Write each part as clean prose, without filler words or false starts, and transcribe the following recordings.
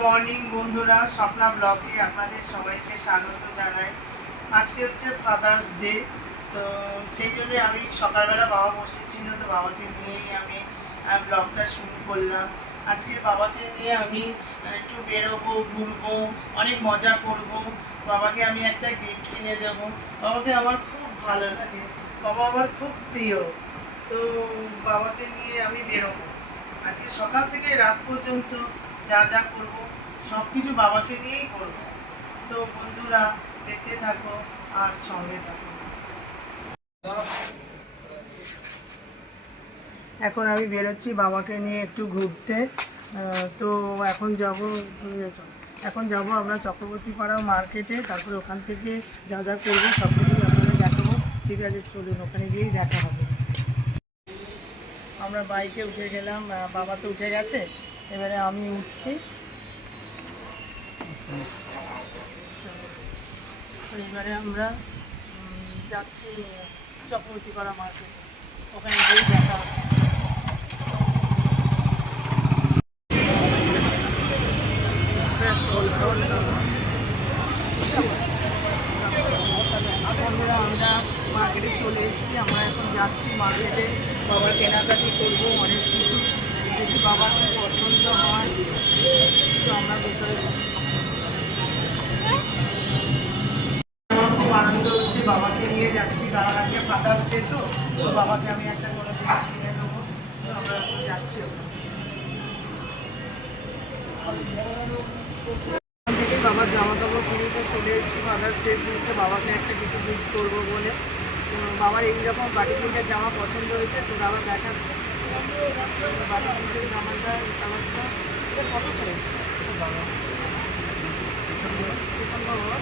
Morning বন্ধুরা, স্বপ্না ব্লগে আপনাদের সবাইকে স্বাগত জানাই। আজকে হচ্ছে ফাদার্স ডে, তো সেই জন্য আমি সকালবেলা বাবা বসেছিল, তো বাবাকে নিয়েই আমি ব্লগটা শুরু করলাম। আজকে বাবাকে নিয়ে আমি একটু বেরোবো, ঘুরবো, অনেক মজা করব। বাবাকে আমি একটা গিফট কিনে দেবো। বাবাকে আমার খুব ভালো লাগে, বাবা আমার খুব প্রিয়। তো বাবাকে নিয়ে আমি বেরোবো। আজকে সকাল থেকে রাত পর্যন্ত যা যা করব সব কিছু বাবাকে নিয়েই করব। তো বন্ধুরা, দেখতে থাকো আর সঙ্গে থাকো। এখন আমি বেরোচ্ছি বাবাকে নিয়ে একটু ঘুরতে। তো এখন যাব আমরা চক্রবর্তী পাড়া মার্কেটে, তারপরে ওখান থেকে যা যা করবো সব কিছুই আপনাদের দেখাবো। ঠিক আছে, চলুন ওখানে গিয়েই দেখা হবে। আমরা বাইকে উঠে গেলাম, বাবা তো উঠে গেছে, এবারে আমি উঠছি। এবারে আমরা যাচ্ছি চক্রবর্তী পাড়া মার্কেটে, ওখানে গিয়েই দেখা হচ্ছে। আমরা মার্কেটে চলে এসেছি, আমরা এখন যাচ্ছি মার্কেটে। বাবার কেনাকাটি করবো অনেক কিছু, যদি বাবার খুব পছন্দ হয় তো আমরা ভেতরে খুব আনন্দ হচ্ছে, বাবাকে নিয়ে যাচ্ছি। কারণ আজকে ফাদার্স ডে, তো বাবাকে আমি একটা কোনো জিনিস কিনে দেবো। তো আমরা এখন যাচ্ছি থেকে বাবার জামা কাপড় কিনতে চলে এসেছি। ফাদার্স ডে দিনকে বাবাকে একটা কিছু গিফট করবো বলে। বাবার এইরকম বাটি প্রিন্টের জামা পছন্দ হয়েছে, তো বাবা দেখাচ্ছে বাটি প্রিন্টের জামাটা। এই কালারটা কত সাইজ বাবা পছন্দ হওয়া।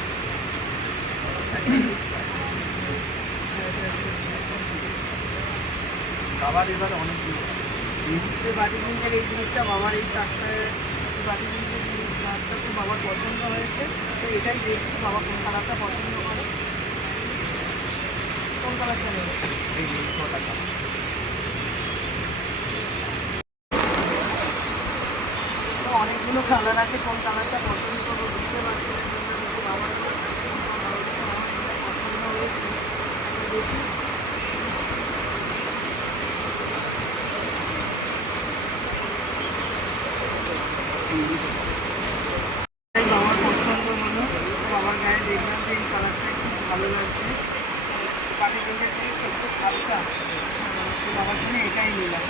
বাবার এবার অনেক বাটি প্রিন্টের এই জিনিসটা, বাবার এই শার্টটা, বাটি প্রিন্টের এই শার্টটা তো বাবার পছন্দ হয়েছে। তো এটাই দেখছি বাবা কোন কালারটা পছন্দ করে। কোন কালারটা নেবে? অনেকগুলো কালার আছে, কোন কালারটা পছন্দ করবো বুঝতে পারছি না। বাবার পছন্দ হয়েছে, দেখি। বাবার পছন্দ হলো, বাবার গায়ে দেখলাম যে এই কালারটা খুব ভালো লাগছে। বাকি তিনটে জিনিস একটু হালকা, তো বাবার জন্য এটাই নিলাম।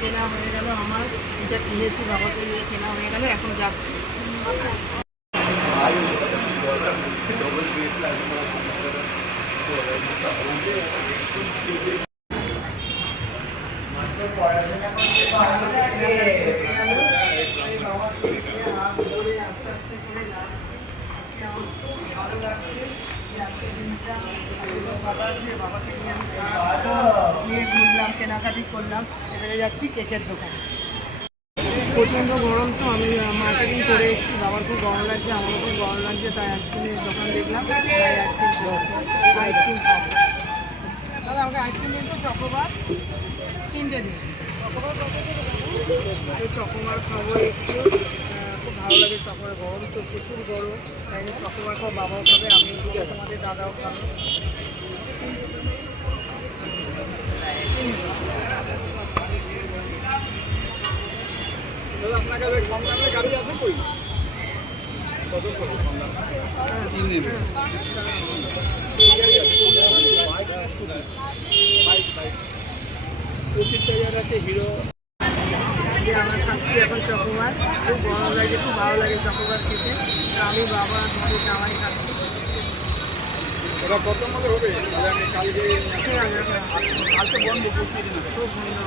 কেনা হয়ে গেল আমার, এটা কিনেছি বাবাকে নিয়ে কেনা হয়ে গেল, এখন যাচ্ছি। আস্তে আস্তে করে যাচ্ছি, ভালো লাগছে। বাবাকে নিয়ে আমি নিয়ে ঘুরলাম, কেনাকাটি করলাম। এবারে যাচ্ছি কেকের দোকানে। প্রচণ্ড গরম, তো আমি মার্কেটিং করে এসেছি। বাবার খুব গরম লাগছে, আমারও খুব গরম লাগছে, তাই আইসক্রিমের দোকান দেখলাম, তাই আইসক্রিম করছি। আইসক্রিম খাবো। দাদা আমাকে আইসক্রিম দিন তো, চকোবার 3টে দিন। চকোবার খাবো একটু, খুব ভালো লাগে চকোবার। গরম তো প্রচুর গরম, তাই চকোবার খাবো। বাবাও খাবে, আমি তোমাদের দাদাও খাবে। আপনার কাছে কম দামের গাড়ি আছে কই? কত করে কম দাম? তিন নেবে। বাইক 25,000 আছে হিরো। আমরা খাচ্ছি এখন চকোবার, খুব গরম লাগে, খুব ভালো লাগে চকোবার খেতে। আমি বাবা তোমাদের জামাই খাচ্ছি। ওরা কত মতো হবে? আমি কালকে কালকে বন্ধ, পরশু দিন খুব বন্ধ।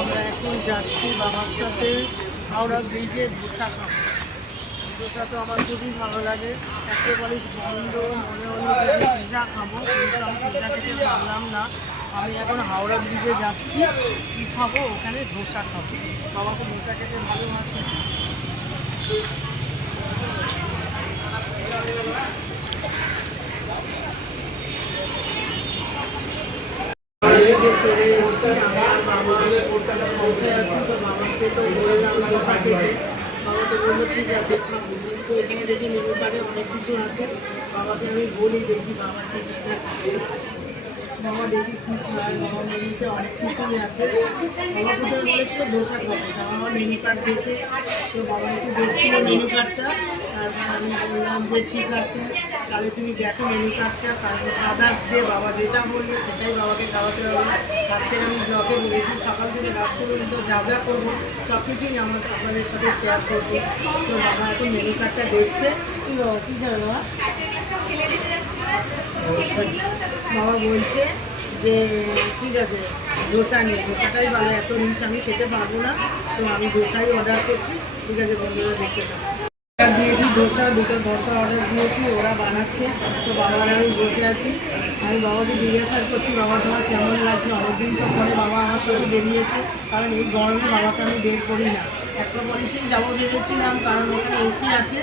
আমরা এখন যাচ্ছি বাবার সাথে হাওড়া ব্রিজে ধোসা খাবো। ধোসা তো আমার খুবই ভালো লাগে, একেবারে বন্ধ। মনে হলো যে আমি পিজা খাবো, কিন্তু আমি পিজা খেতে পারলাম না। আমি এখন হাওড়া ব্রিজে যাচ্ছি, কী খাবো? ওখানে ধোসা খাবো। বাবাকে ধোসা খেতে ভালোবাসে। চলে এসেছি। আমি আর বাবা বসে আছি, তো বাবাকে তো বললাম ধোসা খেতে। বাবা তো বললো ঠিক আছে খাবো, কিন্তু এখানে দেখি মেনু কার্ডে অনেক কিছু আছে। বাবাকে আমি বলি দেখি বাবা কি খায়। বাবা দেখি কী খায়। বাবা মেনুতে অনেক কিছুই আছে। বাবা কোথাও বলেছিল ধোসা খাবে, বাবা মেনু কার্ড দেখে তো বাবা একটু দেখছিল মেনু কার্ডটা। তারপর আমি বললাম যে ঠিক আছে তাহলে তুমি দেখো মেনু কার্ডটা, কারণ ফাদার্স ডে বাবা যেটা বলবে সেটাই বাবাকে খাওয়াতে হবে। আজকে আমি ব্লগে বলেছি সকাল থেকে রাত পর্যন্ত যা যা করবো সব কিছুই আপনাদের সাথে শেয়ার করবো। তো বাবা এখন মেনু কার্ডটা দেখছে। কী বাবা কী খাবে বাবা? বাবা বলছে যে ঠিক আছে ধোসা নিয়ে, ধোসাটাই ভালো, এত রিচ আমি খেতে পারবো না, তো আমি ধোসাই অর্ডার করছি। ঠিক আছে বন্ধুরা দেখতে পাবো। অর্ডার দিয়েছি দুটো ধোসা অর্ডার দিয়েছি, ওরা বানাচ্ছে। তো বাবার আমি বসে আছি, আমি বাবাকে জিজ্ঞাসা করছি বাবা তোমার কেমন লাগছে। অনেকদিন তো পরে বাবা আমার সাথে বেরিয়েছে, কারণ এই গরমে বাবাকে আমি বের করি না। অ্যাক্রোপলিসেই যাবো ভেবেছিলাম, কারণ ওখানে এসি আছে,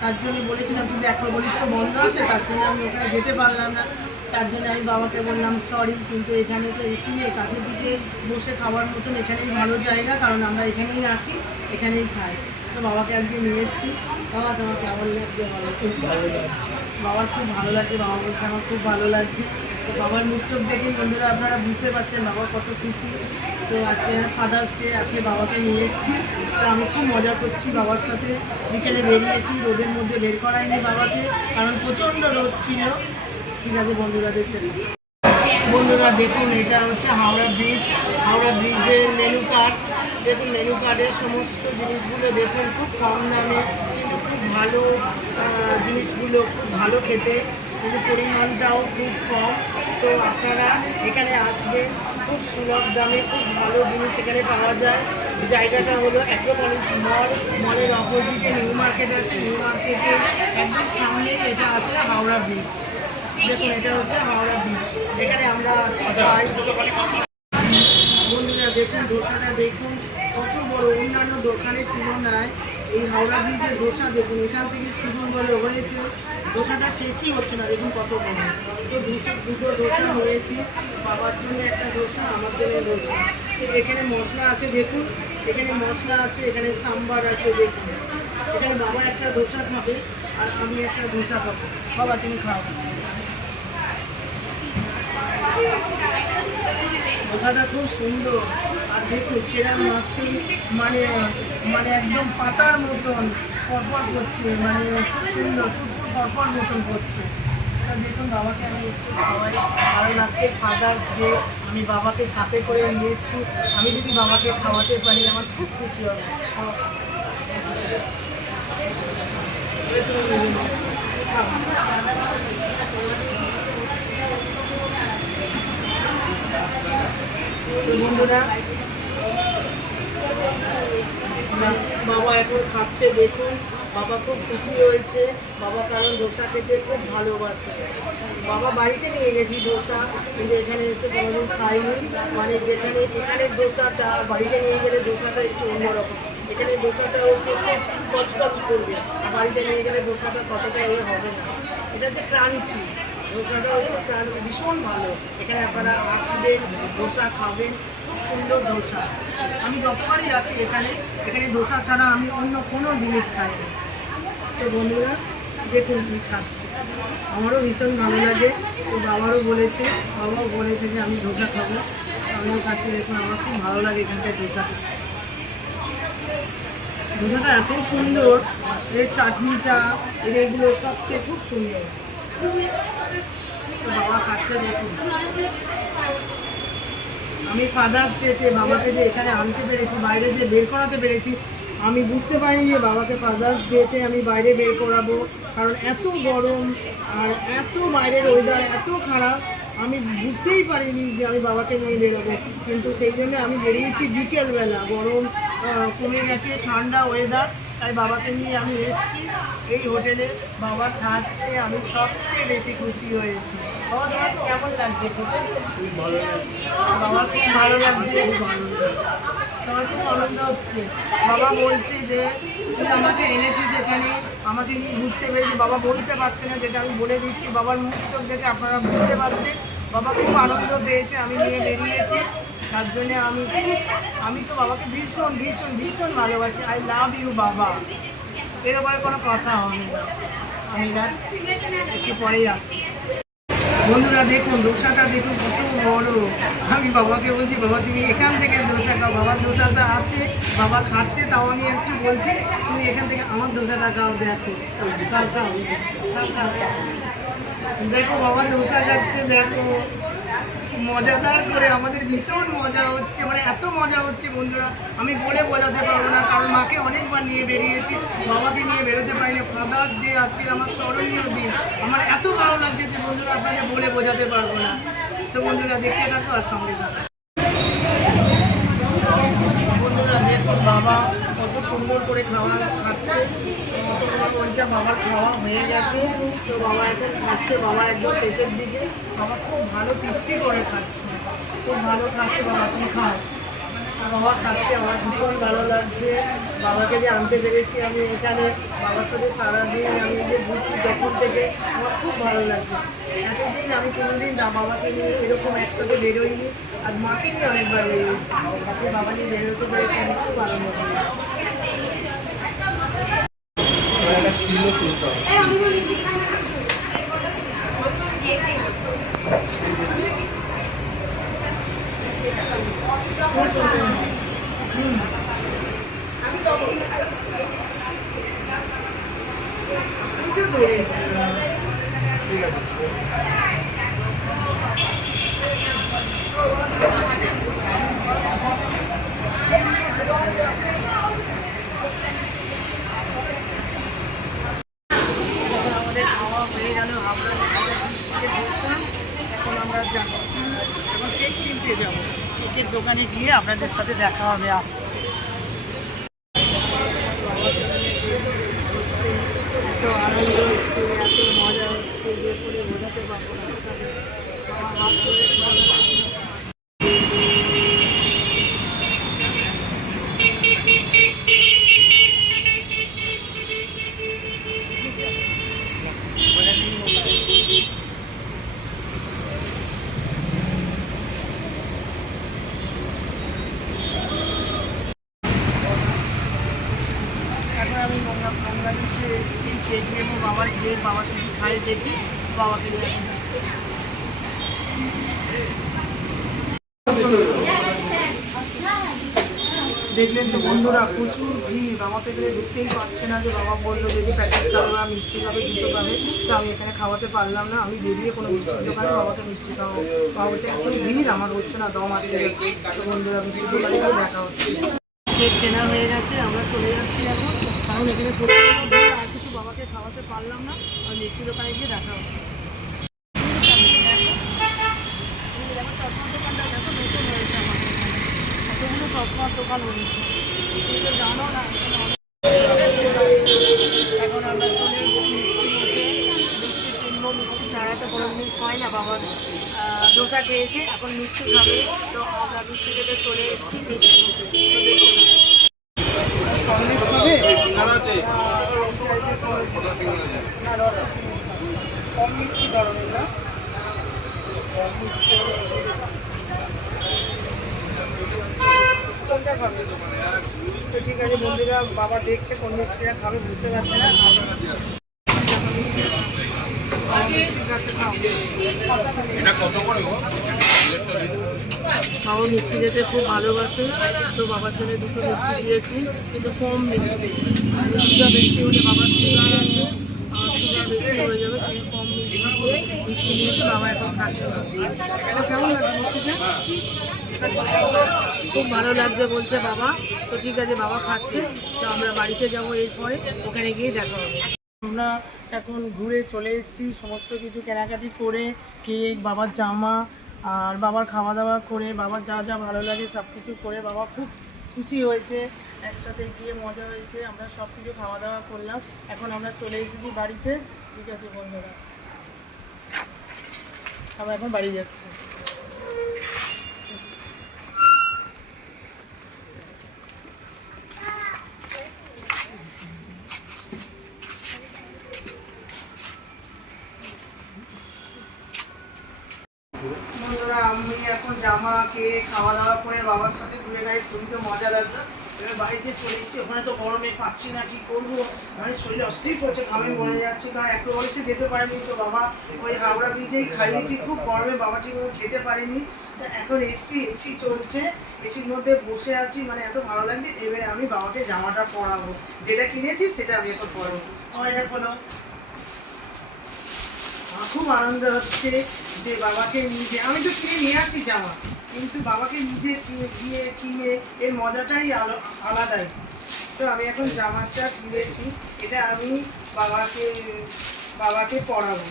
তার জন্য বলেছিলাম, কিন্তু অ্যাক্রোপলিস তো বন্ধ আছে, তার জন্য আমি ওখানে যেতে পারলাম না। তার জন্য আমি বাবাকে বললাম সরি, কিন্তু এখানে তো এসি নেই, কাছে দিকে বসে খাওয়ার মতন এখানেই ভালো জায়গা, কারণ আমরা এখানেই আসি, এখানেই খাই। তো বাবাকে আজকে নিয়ে এসেছি। বাবা তোমার কেমন লাগছে? বাবা খুব ভালো লাগছে। বাবার খুব ভালো লাগছে, বাবা বলছে আমার খুব ভালো লাগছে। তো বাবার মুখ চোখ দেখেই বন্ধুরা আপনারা বুঝতে পারছেন বাবা কত খুশি। তো আজকে ফাদার্স ডে, আজকে বাবাকে নিয়ে এসেছি। তো আমি খুব মজা করছি বাবার সাথে। বিকেলে বেরিয়েছি, রোদের মধ্যে বের করাইনি বাবাকে, কারণ প্রচণ্ড রোদ ছিল। ঠিক আছে বন্ধুরা দেখতে পাবো। বন্ধুরা দেখুন এটা হচ্ছে হাওড়া ব্রিজ। হাওড়া ব্রিজের মেনু কার্ড দেখুন, মেনু কার্ডের সমস্ত জিনিসগুলো দেখুন, খুব কম দামে কিন্তু খুব ভালো জিনিসগুলো, খুব ভালো খেতে, কিন্তু পরিমাণটাও খুব কম। তো আপনারা এখানে আসবেন, খুব সুলভ দামে খুব ভালো জিনিস এখানে পাওয়া যায়। জায়গাটা হলো অ্যাক্রোপলিস মল, মলের অপোজিটে নিউ মার্কেট আছে, নিউ মার্কেটের একদম সামনে এটা আছে হাওড়া ব্রিজ। দেখুন এটা হচ্ছে হাওড়া ব্রিজ, এখানে আমরা আসি খাই। বন্ধুরা দেখুন দোসাটা দেখুন কত বড়, অন্যান্য দোকানের তুলনায় এই হাওড়া ব্রিজের দোসা দেখুন, এখান থেকে শুরু হলে হয়েছে দোসাটা শেষই হচ্ছে না, দেখুন কত বড়। তো দুটো দোসা হয়েছে, বাবার জন্য একটা দোসা, আমার জন্য দোসা। এখানে মশলা আছে দেখুন, এখানে মশলা আছে, এখানে সাম্বার আছে দেখুন। এখানে বাবা একটা দোসা খাবে আর আমি একটা দোসা খাবো। বাবা তুমি খাও। দোসাটা খুব সুন্দর, আর দেখুন সেরাম মাখতেই মানে মানে একদম পাতার মতন পরপর করছে, মানে খুব সুন্দর পরপর মতন করছে। তা দেখুন বাবাকে আমি একটু খাওয়াই, কারণ আজকে ফাদার্স ডে, আমি বাবাকে সাথে করে নিয়ে এসেছি। আমি যদি বাবাকে খাওয়াতে পারি আমার খুব খুশি হবে। বন্ধুরা বাবা এখন খাচ্ছে দেখুন, বাবা খুব খুশি হয়েছে। বাবা কারণ ধোসা খেতে খুব ভালোবাসে। বাবা বাড়িতে নিয়ে গেছি ধোসা, কিন্তু এখানে এসে কোনোদিন খাইনি। মানে যেখানে এখানের ধোসাটা বাড়িতে নিয়ে গেলে ধোসাটা একটু অন্যরকম, এখানে ধোসাটা হচ্ছে খুব কচকচ করবে, বাড়িতে নিয়ে গেলে ধোসাটা কতটা হবে না। এটা হচ্ছে ক্রাঞ্চি, ধোসাটা হচ্ছে ক্রাঞ্চি, ভীষণ ভালো। এখানে আপনারা আসবেন, ধোসা খাবেন, খুব সুন্দর ধোসা। আমি যতবারই আসি এখানে ধোসা ছাড়া আমি অন্য কোনো জিনিস খাই না। তো বন্ধুরা দেখুন আমি খাচ্ছি, আমারও ভীষণ ভালো লাগে। তো বাবাও বলেছে যে আমি ধোসা খাবো, আমিও খাচ্ছি। দেখুন আমার খুব ভালো লাগে এখানকার ধোসাটা। ধোসাটা এত সুন্দর, এর চাটনিটা, এগুলো সবচেয়ে খুব সুন্দর। তো বাবা খাচ্ছে দেখুন। আমি ফাদার্স ডেতে বাবাকে যে এখানে আনতে পেরেছি, বাইরে যে বের করাতে পেরেছি, আমি বুঝতে পারিনি যে বাবাকে ফাদার্স ডেতে আমি বাইরে বের করাবো, কারণ এত গরম আর এত বাইরের ওয়েদার এত খারাপ, আমি বুঝতেই পারিনি যে আমি বাবাকে নিয়ে বেরোবো। কিন্তু সেই জন্য আমি বেরিয়েছি বিকেলবেলা, গরম কমে গেছে, ঠান্ডা ওয়েদার, তাই বাবাকে নিয়ে আমি এসেছি এই হোটেলে। বাবা খাচ্ছে, আমি সবচেয়ে বেশি খুশি হয়েছি। বাবা তোমার কেমন লাগছে? খুব ভালো লাগছে। বাবার খুব ভালো লাগছে, তোমার খুব আনন্দ হচ্ছে। বাবা বলছে যে তুই আমাকে এনেছিস এখানে, আমাকে নিয়ে ঘুরতে পেরেছি। বাবা বলতে পারছে না, যেটা আমি বলে দিচ্ছি, বাবার মুখ চোখ দেখে আপনারা বুঝতে পারছেন বাবা খুব আনন্দ পেয়েছে আমি নিয়ে বেরিয়েছি, তার জন্য আমি তো বাবাকে ভীষণ ভীষণ ভীষণ ভালোবাসি। আই লাভ ইউ বাবা, এর ব্যাপারে কোনো কথা হবে না। আমি যাচ্ছি, একটু পরেই আসছি। বন্ধুরা দেখুন দোসাটা দেখুন কত বড়। আমি বাবাকে বলছি বাবা তুমি এখান থেকে দোসা খাও, বাবার দোসাটা আছে, বাবা খাচ্ছে, তাও আমি একটু বলছি তুমি এখান থেকে আমার দোসাটা খাও, দেখো খাও খাও খাও খাও। দেখো বাবা দোসা খাচ্ছে, দেখো মজাদার করে, আমাদের ভীষণ মজা হচ্ছে, মানে এত মজা হচ্ছে বন্ধুরা আমি বলে বোঝাতে পারবো না। কারণ মাকে অনেকবার নিয়ে বেরিয়েছি, বাবাকে নিয়ে বেরোতে পারিনি। ফাদার্স ডে আজকে আমার স্মরণীয় দিন, আমার এত ভালো লাগছে যে বন্ধুরা আপনাদের বলে বোঝাতে পারবো না। তো বন্ধুরা দেখতে থাকো আর সঙ্গে থাকো। বন্ধুরা দেখুন বাবা কত সুন্দর করে খাওয়া খাচ্ছে, ওইটা বাবার খাওয়া হয়ে গেছে, তো বাবা এখন খাচ্ছে। বাবা একদম শেষের দিকে, বাবা খুব ভালো তৃপ্তি করে খাচ্ছে, খুব ভালো খাচ্ছে। বাবা তুমি খাও। বাবা খাচ্ছে, আমার ভীষণ ভালো লাগছে বাবাকে যে আনতে পেরেছি আমি এখানে। বাবার সাথে সারাদিন আমি যে ঘুরছি যখন থেকে, আমার খুব ভালো লাগছে। এতদিন আমি কোনোদিন বাবাকে নিয়ে এরকম একসাথে বেরোইনি, আর মাকে নিয়ে অনেকবার বেরিয়েছি, আজকে বাবা নিয়ে বেরোতে পেরেছি, আমি খুব আনন্দ করেছি। ঠিক আছে। আমাদের খাওয়া হয়ে গেল, আমরা বিচ থেকে বসলাম, এখন আমরা যাচ্ছি, এখন কেক কিনতে যাবো। কেকের দোকানে গিয়ে আপনাদের সাথে দেখা হবে। এত আনন্দ হচ্ছে, এত মজা হচ্ছে যে করে বোঝাতে পারবো না। আমার হাত ধরে এখন আমি বাংলাদেশে এসেছি, কেক নেবো বাবার গিয়ে, বাবা কিছু খাই দেখি, বাবাকে নিয়ে দেখলেন তো বন্ধুরা প্রচুর ভিড়, বাবা তো এখানে ঢুকতেই পারছে না। যে বাবা বললো যদি প্যাকেজ খাবে বা মিষ্টি খাবে কিছু খাবে, তো আমি এখানে খাওয়াতে পারলাম না। আমি বেরিয়ে কোনো মিষ্টির দোকানে বাবাকে মিষ্টি খাওয়াবো, বাবা বলছে এত ভিড় আমার হচ্ছে না, দম আটকে যাচ্ছে। তো বন্ধুরা মিষ্টির দোকানে গিয়ে দেখা হচ্ছে। কেক কেনা হয়ে গেছে, আমরা চলে যাচ্ছি এখন, কারণ এখানে প্রচুর ভিড়, আর কিছু বাবাকে খাওয়াতে পারলাম না। আর মিষ্টির দোকানে গিয়ে দেখা হচ্ছে। চশমার দোকানটা দেখো নতুন হয়েছে, আমার কতগুলো চশমার দোকান হয়েছে, তুমি তো জানো না। এখন আমরা চলে এসেছি মিষ্টি মুখে, মিষ্টি কিনবো, মিষ্টি ছাড়া তো কোনো জিনিস হয় না। বাবার ডোসা খেয়েছে, এখন মিষ্টি খাবে, তো আমরা মিষ্টি খেতে চলে এসেছি মিষ্টি মুখে। সন্দেশ খাবে না, রসের জিনিস কম মিষ্টি ধরনের না। কোনটা খাবে? তো ঠিক আছে বন্ধুরা, বাবা দেখছে কোন মিষ্টিটা খাবে, বুঝতে পারছে না। বাবা মিষ্টি খেতে খুব ভালোবাসে, তো বাবার জন্য দুটো মিষ্টি দিয়েছি, কিন্তু কম মিষ্টি। মিষ্টিটা বেশি হলে বাবার সুগার আছে, সুগার বেশি হয়ে যাবে, সেই কম মিষ্টি দিয়ে মিষ্টি নিয়েছে বাবা এখন খাচ্ছে। এটা কেমন লাগছে মিষ্টিটা? খুব ভালো লাগছে বলছে বাবা। তো ঠিক আছে বাবা খাচ্ছে, তো আমরা বাড়িতে যাবো এরপরে, ওখানে গিয়ে দেখা হবে। আমরা এখন ঘুরে চলে এসেছি, সমস্ত কিছু কেনাকাটি করে, কেক, বাবার জামা আর বাবার খাওয়া দাওয়া করে, বাবার যা যা ভালো লাগে সব কিছু করে বাবা খুব খুশি হয়েছে। একসাথে গিয়ে মজা হয়েছে, আমরা সব কিছু খাওয়া দাওয়া করলাম, এখন আমরা চলে এসেছি বাড়িতে। ঠিক আছে বন্ধুরা, আমরা এখন বাড়ি যাচ্ছি। জামা কেক খাওয়া দাওয়া করে বাবার সাথে ঘুরে গাড়ি খুবই তো মজা লাগলো। এবার বাড়িতে চলে এসেছি, ওখানে তো গরমে পাচ্ছি না, কি করবো, মানে শরীরে অস্থির করছে, ঘামে মরে যাচ্ছে, কারণ একটু বয়সে যেতে পারেনি তো বাবা ওই হাওড়া ব্রিজেই খাইয়েছি, খুব গরমে বাবা ঠিক মতো খেতে পারেনি। তা এখন এসি চলছে, এসির মধ্যে বসে আছি, মানে এত ভালো লাগছে। এবারে আমি বাবাকে জামাটা পরাবো, যেটা কিনেছি সেটা আমি এখন পরাবো। আমার এটা হলো, আমার খুব আনন্দ হচ্ছে যে বাবাকে নিজে, আমি তো কিনে নিয়ে আসি জামা, কিন্তু বাবাকে নিজে গিয়ে কিনে এর মজাটাই আলাদাই। তো আমি এখন জামাটা কিনেছি, এটা আমি বাবাকে পরাবো।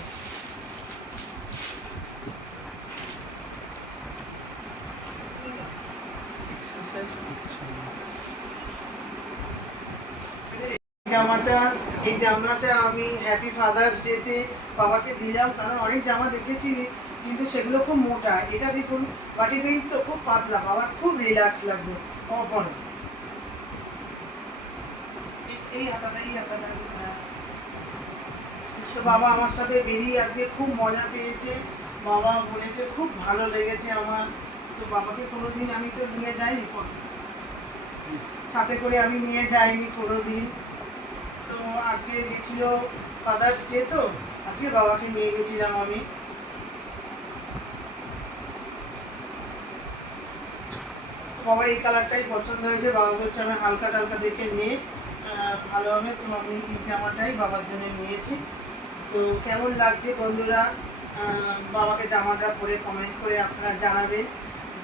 এই জামাটা আমি হ্যাপি ফাদার্স ডেতে বাবাকে দিলাম, কারণ অনেক জামা দেখেছি কিন্তু সেগুলো খুব মোটা, এটা দেখুন বাটি প্রিন্ট তো খুব পাতলা, বাবার খুব রিল্যাক্স লাগবে পরে। এই হাতাটা হ্যাঁ। তো বাবা আমার সাথে বেরিয়ে আজকে খুব মজা পেয়েছে, বাবা বলেছে খুব ভালো লেগেছে আমার। তো বাবাকে কোনোদিন আমি তো নিয়ে যাইনি, সাথে করে আমি নিয়ে যাইনি কোনোদিন। তো আজকে গেছিল ফাদার্স ডে, তো আজকে বাবাকে নিয়ে গেছিলাম আমি। বাবার এই কালারটাই পছন্দ হয়েছে, বাবা বলছে আমি হালকা টালকা দেখে নিয়ে ভালো হবে, তো আমি এই জামাটাই বাবার জন্য নিয়েছি। তো কেমন লাগছে বন্ধুরা, বাবাকে জামাটা পরে কমেন্ট করে আপনারা জানাবেন।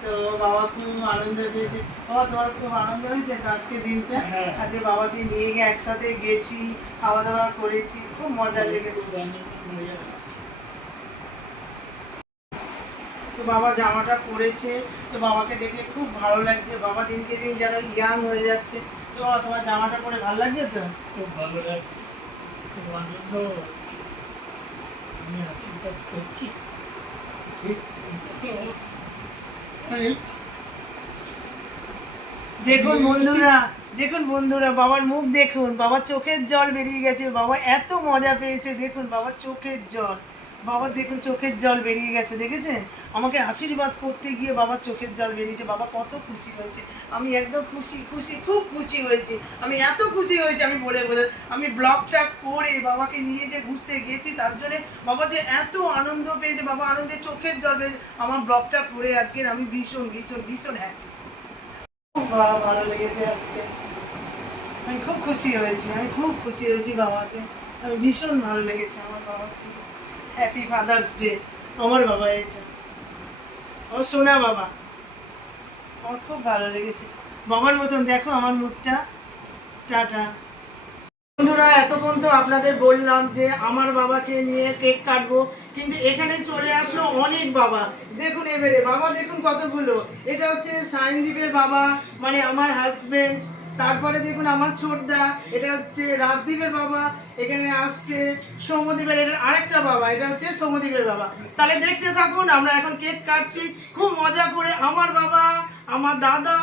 তো বাবা খুব আনন্দ পেয়েছে। বাবা তোমার খুব আনন্দ হয়েছে তো আজকে দিনটা? আজকে বাবাকে নিয়ে গিয়ে একসাথে গেছি, খাওয়া দাওয়া করেছি, খুব মজা লেগেছে। তো বাবা জামাটা পরেছে, তো বাবাকে দেখে খুব ভালো লাগছে, বাবা দিনকে দিন যেন ইয়াং হয়ে যাচ্ছে। তো বাবা তোমার জামাটা পরে ভালো লাগছে তো? খুব ভালো লাগছে, খুব আনন্দ হচ্ছে, আমি আশীর্বাদ করছি। ঠিক দেখুন বন্ধুরা বাবার মুখ দেখুন, বাবার চোখের জল বেরিয়ে গেছে, বাবা এত মজা পেয়েছে, দেখুন বাবার চোখের জল, বাবার দেখুন চোখের জল বেরিয়ে গেছে, দেখেছেন? আমাকে আশীর্বাদ করতে গিয়ে বাবার চোখের জল বেরিয়েছে, বাবা কত খুশি হয়েছে। আমি একদম খুশি, খুব খুশি হয়েছি, আমি এত খুশি হয়েছি আমি বলে আমি ব্লগটা করে বাবাকে নিয়ে যে ঘুরতে গেছি তার জন্যে বাবা যে এত আনন্দ পেয়েছে, বাবা আনন্দে চোখের জল পেয়েছে। আমার ব্লগটা করে আজকের আমি ভীষণ হ্যাপি, খুব ভালো লেগেছে আজকে, আমি খুব খুশি হয়েছি বাবাকে, আমি ভীষণ ভালো লেগেছে আমার বাবাকে। হ্যাপি ফাদার্স ডে আমার বাবা, এটা আমার সোনা বাবা, আমার খুব ভালো লেগেছে, বাবার মতন দেখো আমার মুখটা। টাটা বন্ধুরা, এতক্ষণ তো আপনাদের বললাম যে আমার বাবাকে নিয়ে কেক কাটবো, কিন্তু এখানে চলে আসলো অনেক বাবা। দেখুন এবারে বাবা দেখুন কতগুলো, এটা হচ্ছে সায়নদীপের বাবা মানে আমার হাজবেন্ড, তারপরে দেখুন আমার ছোটদা, এটা হচ্ছে রাজদীপের বাবা, এখানে আসছে সৌম্যদীপের এটা আরেকটা বাবা, এটা হচ্ছে সৌম্যদীপের বাবা। তাহলে দেখতে থাকুন, আমরা এখন কেক কাটছি খুব মজা করে, আমার বাবা, আমার দাদা,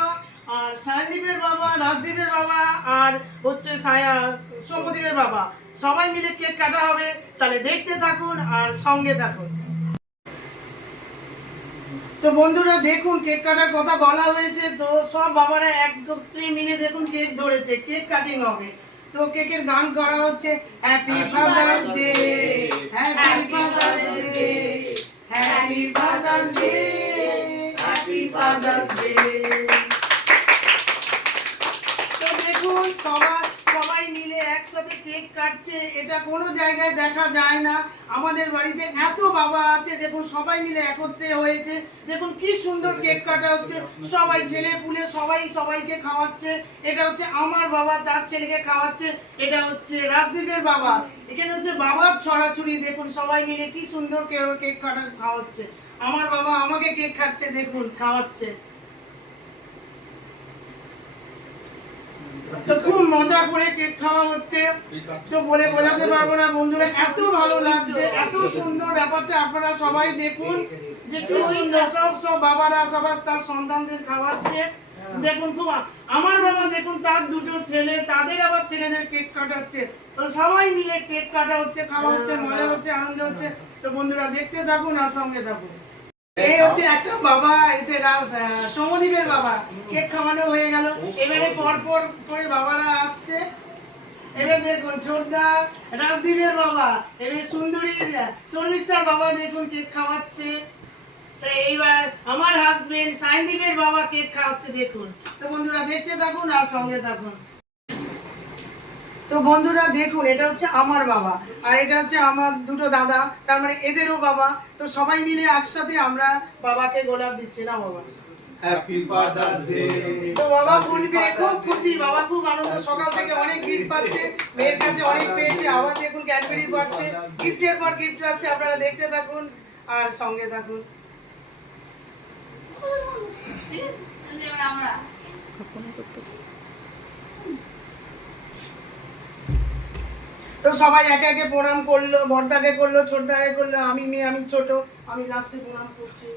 আর সায়নদীপের বাবা, রাজদীপের বাবা, আর হচ্ছে সৌম্যদীপের বাবা, সবাই মিলে কেক কাটা হবে। তাহলে দেখতে থাকুন আর সঙ্গে থাকুন। তো বন্ধুরা দেখুন কেক কাটার কথা বলা হয়েছে, তো সব বাবারা একত্রে মিলে দেখুন কেক ধরেছে, কেক কাটিং হবে। তো কেকের গান করা হচ্ছে happy father's day, happy father's day, happy father's day, happy father's day. তো দেখুন সবাই মিলে একসাথে কেক কাটছে, এটা কোনো জায়গায় দেখা যায় না। আমাদের বাড়িতে এত বাবা আছে, দেখুন সবাই মিলে একত্রে হয়েছে, দেখুন কি সুন্দর কেক কাটা হচ্ছে, সবাই ছেলে পুলে সবাইকে খাওয়াচ্ছে। এটা হচ্ছে আমার বাবা, তার ছেলেকে খাওয়াচ্ছে, এটা হচ্ছে রাজদীপের বাবা, এখানে হচ্ছে বাবার ছড়াছড়ি, দেখুন সবাই মিলে কি সুন্দর কেক কাটা খাওয়াচ্ছে। আমার বাবা আমাকে কেক খাচ্ছে, দেখুন খাওয়াচ্ছে। তো খুব মজা করে কেক খাওয়া হচ্ছে, তো বলে বোঝাতে পারবো না বন্ধুরা, এত ভালো লাগছে, এত সুন্দর ব্যাপারটা। আপনারা সবাই দেখুন যে কি সুন্দর, সব বাবারা সবার তার সন্তানদের খাওয়াচ্ছে। দেখুন খুব, আমার বাবা দেখুন তার দুটো ছেলে, তাদের আবার ছেলেদের কেক কাটাচ্ছে, তো সবাই মিলে কেক কাটা হচ্ছে, খাওয়া হচ্ছে, মজা হচ্ছে, আনন্দ হচ্ছে। তো বন্ধুরা দেখতে থাকুন আর সঙ্গে থাকুন। এই হচ্ছে একটা বাবা, এটা সৌমদীপের বাবা, কেক খাওয়ানো হয়ে গেল। এবারে পর পর করে বাবারা আসছে। এবার দেখুন ছোটদা রাজদীপের বাবা, এবার সুন্দরীর শর্মিষ্ঠার বাবা দেখুন কেক খাওয়াচ্ছে। তো এইবার আমার হাজবেন্ড সাইনদীপের বাবা কেক খাওয়াচ্ছে দেখুন। তো বন্ধুরা দেখতে থাকুন আর সঙ্গে থাকুন। তো বন্ধুরা দেখুন, এটা হচ্ছে আমার বাবা আর এটা হচ্ছে আমার দুটো দাদা, তার মানে এদেরও বাবা। তো সবাই মিলে একসাথে আমরা বাবাকে গোলাপ দিচ্ছি না বাবা। Happy father's day. তো বাবা বলবে খুব খুশি, বাবা খুব আনন্দ, সকাল থেকে অনেক গিফট পাচ্ছে, মেয়ের কাছে অনেক পেয়েছে, আবার দেখুন ক্যাডবেরি পাচ্ছে, গিফটের পর গিফট পাচ্ছে। আপনারা দেখতে থাকুন আর সঙ্গে থাকুন। তো সবাই একে একে প্রণাম করলো, বড়দাকে করলো, ছোটদাকে করলো, আমি মেয়ে, আমি ছোট, আমি লাস্টে প্রণাম করছি।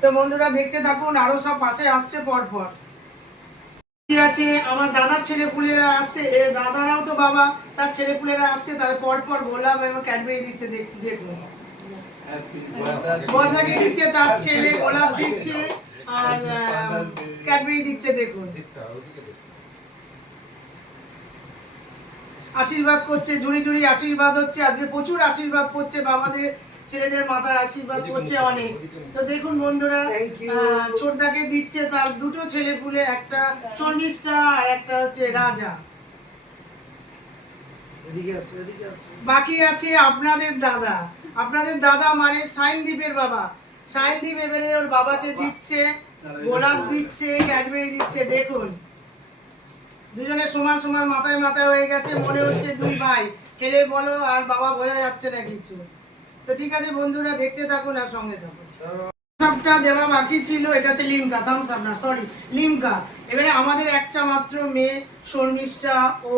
তো বন্ধুরা দেখতে থাকুন, আরো সব পাশে আসছে পর পর। ঠিক আছে, আমার দাদার ছেলেপুলেরা আসছে, দাদারাও তো বাবা, তার ছেলেপুলেরা আসছে, তাদের পর পর গোলাপ এবং ক্যাডবেরি দিচ্ছে দেখুন। বড়দাকে দিচ্ছে, তার ছেলে গোলাপ দিচ্ছে আর ক্যাডবেরি দিচ্ছে দেখুন। আশীর্বাদ করছে, ঝুড়ি ঝুড়ি আশীর্বাদ হচ্ছে, আজকে প্রচুর আশীর্বাদ করছে বাবাদের, ছেলেদের মাথায় আশীর্বাদ করছে অনেক। তো দেখুন বন্ধুরা, ছোটদাকে দিচ্ছে তার দুটো ছেলে পুলে, একটা শর্মিষ্ঠা আর একটা হচ্ছে রাজা। বাকি আছে আপনাদের দাদা মানে সাইনদীপের বাবা। সাইনদীপ এবারে ওর বাবাকে দিচ্ছে, গোলাপ দিচ্ছে, ক্যাডবেরি দিচ্ছে দেখুন। দুজনে সমান সমান মাথায় মাথায় হয়ে গেছে, মনে হচ্ছে দুই ভাই, ছেলে বলো আর বাবা বোঝা যাচ্ছে না কিছু। তো ঠিক আছে বন্ধুরা দেখতে থাকুন আর সঙ্গে থাকুন। সবটা দেওয়া বাকি ছিল, এটা হচ্ছে লিমকা, থামস আপ না, সরি লিমকা। এবারে আমাদের একটা মাত্র মেয়ে শর্মিষ্ঠা, ও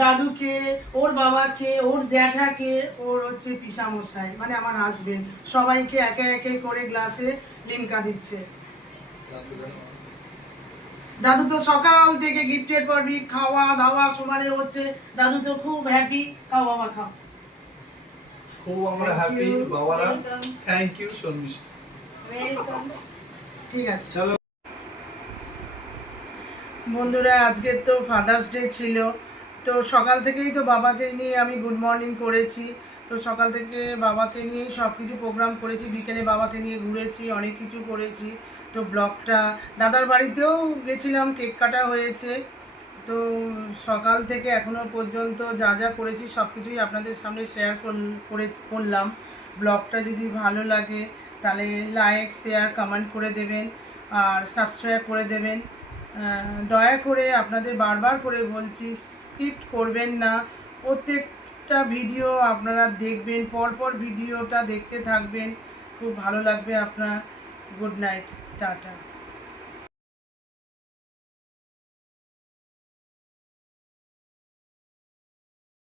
দাদুকে, ওর বাবাকে, ওর জ্যাঠাকে, ওর হচ্ছে পিসামশাই মানে আমার হাজবেন্ড, সবাইকে একে একে করে গ্লাসে লিমকা দিচ্ছে। দাদু তো সকাল থেকে গিফটের পর গিফট, খাওয়া দাওয়া সমানে হচ্ছে, দাদু তো খুব হ্যাপি। খাও বাবা খাও। খুব আমরা হ্যাপি বাবারা। Thank you Sharmistha. ঠিক আছে চলো বন্ধুরা, আজকে তো ফাদার্স ডে ছিল, তো সকাল থেকেই তো বাবাকে নিয়ে আমি গুড মর্নিং করেছি। তো সকাল থেকে বাবাকে নিয়েই সব কিছু প্রোগ্রাম করেছি, বিকেলে বাবাকে নিয়ে ঘুরেছি, অনেক কিছু করেছি। তো ব্লগটা দাদার বাড়িতেও গেছিলাম, কেক কাটা হয়েছে। তো সকাল থেকে এখনও পর্যন্ত যা যা করেছি সব কিছুই আপনাদের সামনে শেয়ার করলাম। ব্লগটা যদি ভালো লাগে তাহলে লাইক শেয়ার কমেন্ট করে দেবেন আর সাবস্ক্রাইব করে দেবেন। দয়া করে আপনাদের বারবার করে বলছি, স্কিপ করবেন না, প্রত্যেকটা ভিডিও আপনারা দেখবেন, পরপর ভিডিওটা দেখতে থাকবেন, খুব ভালো লাগবে আপনার। Good night, tata.